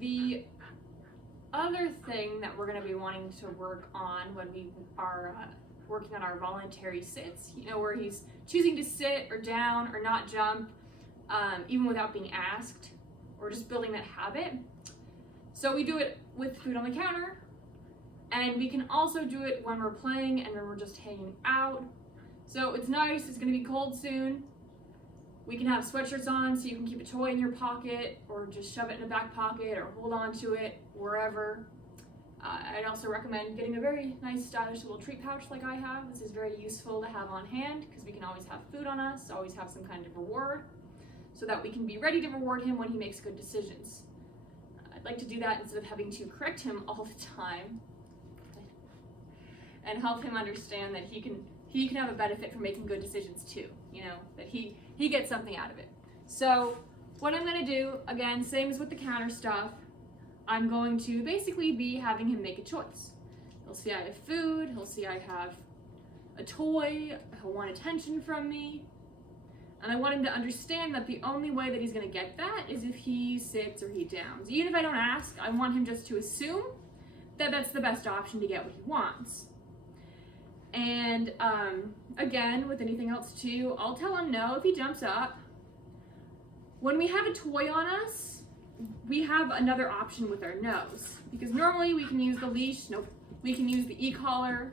The other thing that we're going to be wanting to work on when we are working on our voluntary sits, where he's choosing to sit or down or not jump, even without being asked, or just building that habit. So we do it with food on the counter, and we can also do it when we're playing and when we're just hanging out. So it's nice, it's going to be cold soon. We can have sweatshirts on so you can keep a toy in your pocket, or just shove it in a back pocket, or hold on to it wherever. I'd also recommend getting a very nice stylish little treat pouch like I have. This is very useful to have on hand because we can always have food on us, always have some kind of reward, so that we can be ready to reward him when he makes good decisions. I'd like to do that instead of having to correct him all the time, and help him understand that he can have a benefit from making good decisions too, that he gets something out of it. So what I'm going to do, again, same as with the counter stuff, I'm going to basically be having him make a choice. He'll see I have food, he'll see I have a toy, he'll want attention from me, and I want him to understand that the only way that he's going to get that is if he sits or he downs. Even if I don't ask, I want him just to assume that that's the best option to get what he wants. And again, with anything else too, I'll tell him no if he jumps up. When we have a toy on us, we have another option with our nose, because normally we can use the leash, we can use the e-collar,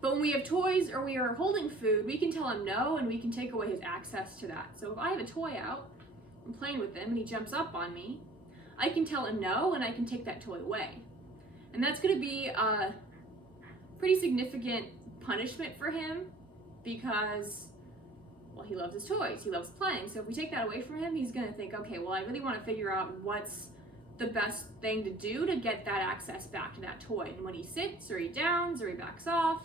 but when we have toys or we are holding food, we can tell him no and we can take away his access to that. So if I have a toy out, I'm playing with him and he jumps up on me, I can tell him no and I can take that toy away. And that's going to be a pretty significant punishment for him because, well, he loves his toys, he loves playing. So if we take that away from him, he's going to think, okay, well, I really want to figure out what's the best thing to do to get that access back to that toy. And when he sits or he downs or he backs off,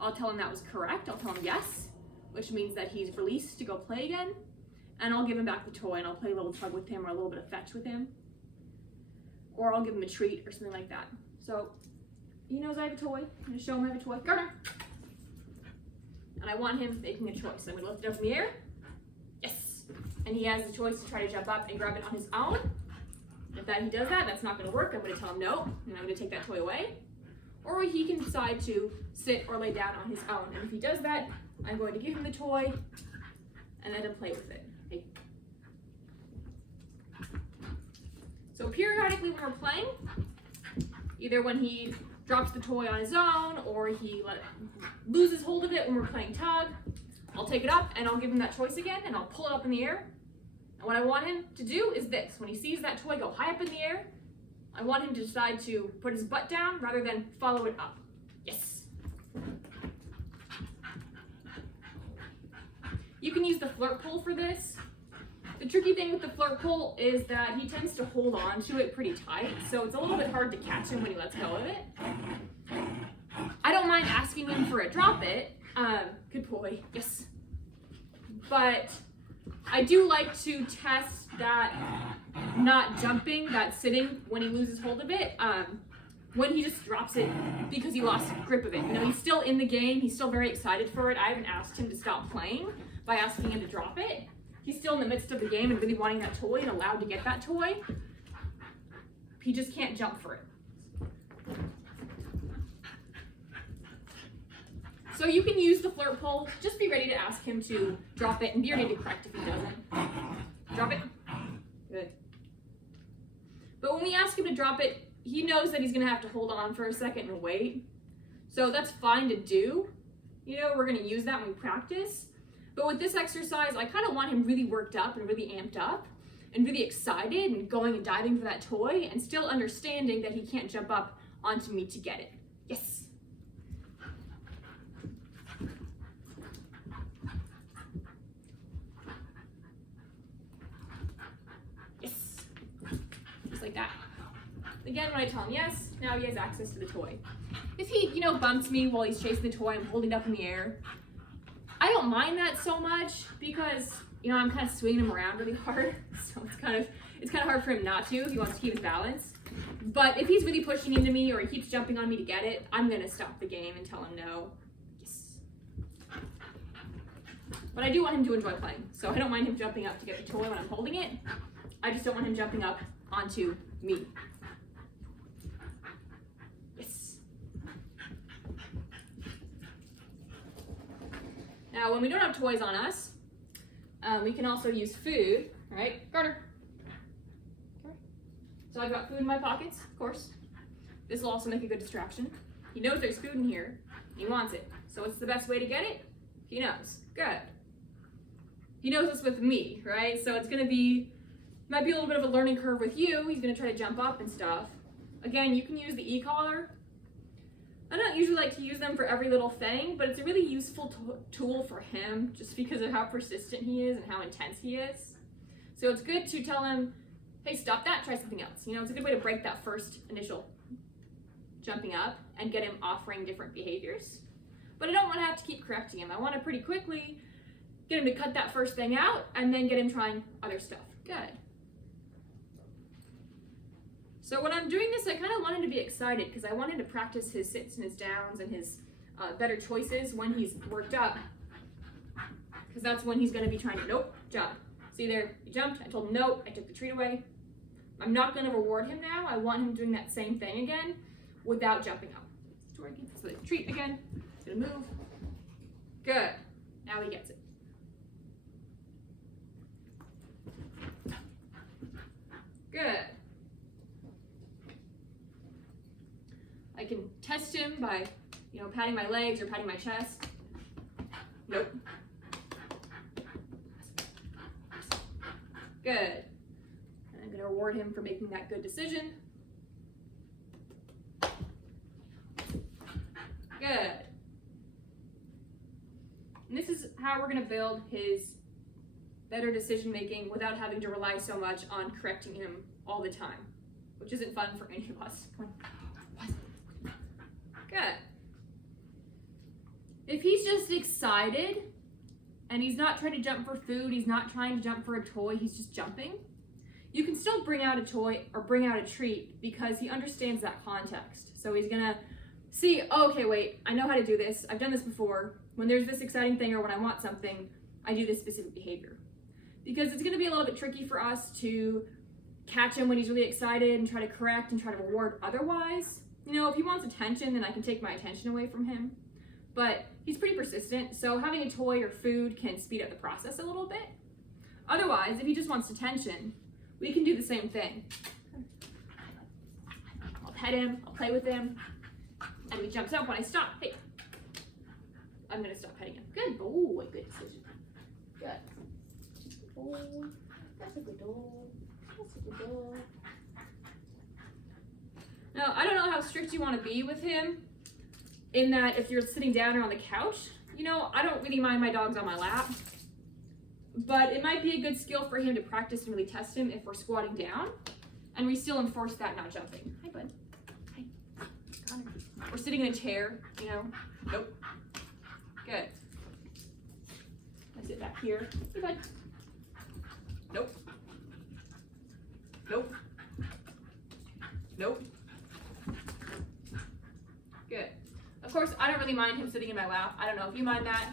I'll tell him that was correct. I'll tell him yes, which means that he's released to go play again. And I'll give him back the toy and I'll play a little tug with him or a little bit of fetch with him. Or I'll give him a treat or something like that. So he knows I have a toy. I'm going to show him I have a toy. Garner! And I want him making a choice. I'm going to lift it up in the air. Yes! And he has the choice to try to jump up and grab it on his own. If he does that, that's not going to work. I'm going to tell him no, and I'm going to take that toy away. Or he can decide to sit or lay down on his own. And if he does that, I'm going to give him the toy and let him play with it. Okay. So periodically when we're playing, either when he drops the toy on his own or he loses hold of it when we're playing tug, I'll take it up and I'll give him that choice again and I'll pull it up in the air. And what I want him to do is this. When he sees that toy go high up in the air, I want him to decide to put his butt down rather than follow it up. Yes. You can use the flirt pole for this. The tricky thing with the flirt pole is that he tends to hold on to it pretty tight, so it's a little bit hard to catch him when he lets go of it. I don't mind asking him for a drop it. Good boy, yes. But I do like to test that not jumping, that sitting when he loses hold of it, when he just drops it because he lost grip of it. He's still in the game, he's still very excited for it. I haven't asked him to stop playing by asking him to drop it. He's still in the midst of the game and really wanting that toy and allowed to get that toy. He just can't jump for it. So you can use the flirt pole. Just be ready to ask him to drop it and be ready to correct if he doesn't. Drop it. Good. But when we ask him to drop it, he knows that he's going to have to hold on for a second and wait. So that's fine to do. We're going to use that when we practice. But with this exercise, I kind of want him really worked up and really amped up and really excited and going and diving for that toy and still understanding that he can't jump up onto me to get it. Yes. Yes. Just like that. Again, when I tell him yes, now he has access to the toy. If he, bumps me while he's chasing the toy, I'm holding it up in the air. I don't mind that so much because, I'm kind of swinging him around really hard, so it's kind of hard for him not to if he wants to keep his balance. But if he's really pushing into me or he keeps jumping on me to get it, I'm going to stop the game and tell him no. Yes. But I do want him to enjoy playing, so I don't mind him jumping up to get the toy when I'm holding it. I just don't want him jumping up onto me. Yes. Now, when we don't have toys on us, we can also use food, right? Garner. So I've got food in my pockets, of course. This will also make a good distraction. He knows there's food in here. He wants it. So what's the best way to get it? He knows. Good. He knows this with me, right? So it's going to be, might be a little bit of a learning curve with you. He's going to try to jump up and stuff. Again, you can use the e-collar. I don't usually like to use them for every little thing, but it's a really useful tool for him just because of how persistent he is and how intense he is. So it's good to tell him, hey, stop that, try something else. You know, it's a good way to break that first initial jumping up and get him offering different behaviors. But I don't want to have to keep correcting him. I want to pretty quickly get him to cut that first thing out and then get him trying other stuff. Good. So when I'm doing this, I kind of want him to be excited because I want him to practice his sits and his downs and his better choices when he's worked up. Because that's when he's going to be trying to, nope, jump. See there, he jumped, I told him nope, I took the treat away. I'm not going to reward him now. I want him doing that same thing again without jumping up. So the treat again, it's going to move. Good. Now he gets it. Good. I can test him by, you know, patting my legs or patting my chest. Nope. Good. And I'm going to reward him for making that good decision. Good. And this is how we're going to build his better decision making without having to rely so much on correcting him all the time, which isn't fun for any of us. Good. If he's just excited and he's not trying to jump for food, he's not trying to jump for a toy, he's just jumping, you can still bring out a toy or bring out a treat because he understands that context. So he's gonna see, oh, okay, wait, I know how to do this. I've done this before. When there's this exciting thing or when I want something, I do this specific behavior. Because it's gonna be a little bit tricky for us to catch him when he's really excited and try to correct and try to reward otherwise. You know, if he wants attention, then I can take my attention away from him. But he's pretty persistent, so having a toy or food can speed up the process a little bit. Otherwise, if he just wants attention, we can do the same thing. I'll pet him, I'll play with him, and he jumps up when I stop. Hey, I'm gonna stop petting him. Good boy, good decision. Good. Oh, that's a good dog. That's a good dog. Now, I don't know how strict you want to be with him, in that if you're sitting down or on the couch, you know, I don't really mind my dogs on my lap, but it might be a good skill for him to practice and really test him if we're squatting down, and we still enforce that not jumping. Hi, bud. Hi. Connor. We're sitting in a chair, you know. Nope. Good. I sit back here. Hey, bud. Nope. Nope. Nope. Good. Of course, I don't really mind him sitting in my lap. I don't know if you mind that.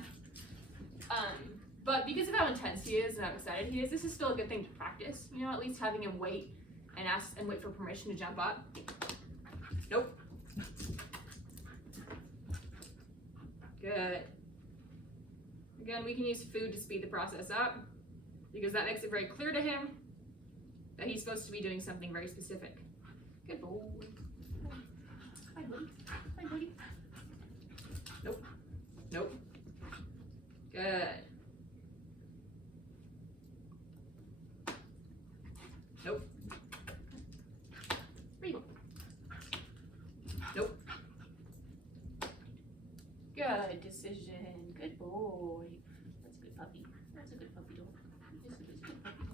But because of how intense he is and how excited he is, this is still a good thing to practice. You know, at least having him wait and ask and wait for permission to jump up. Nope. Good. Again, we can use food to speed the process up because that makes it very clear to him that he's supposed to be doing something very specific. Good boy. Hi, buddy. Hi, buddy. Nope. Nope. Good. Nope. Where you going? Nope. Good decision. Good boy. That's a good puppy. That's a good puppy dog. This is a good puppy.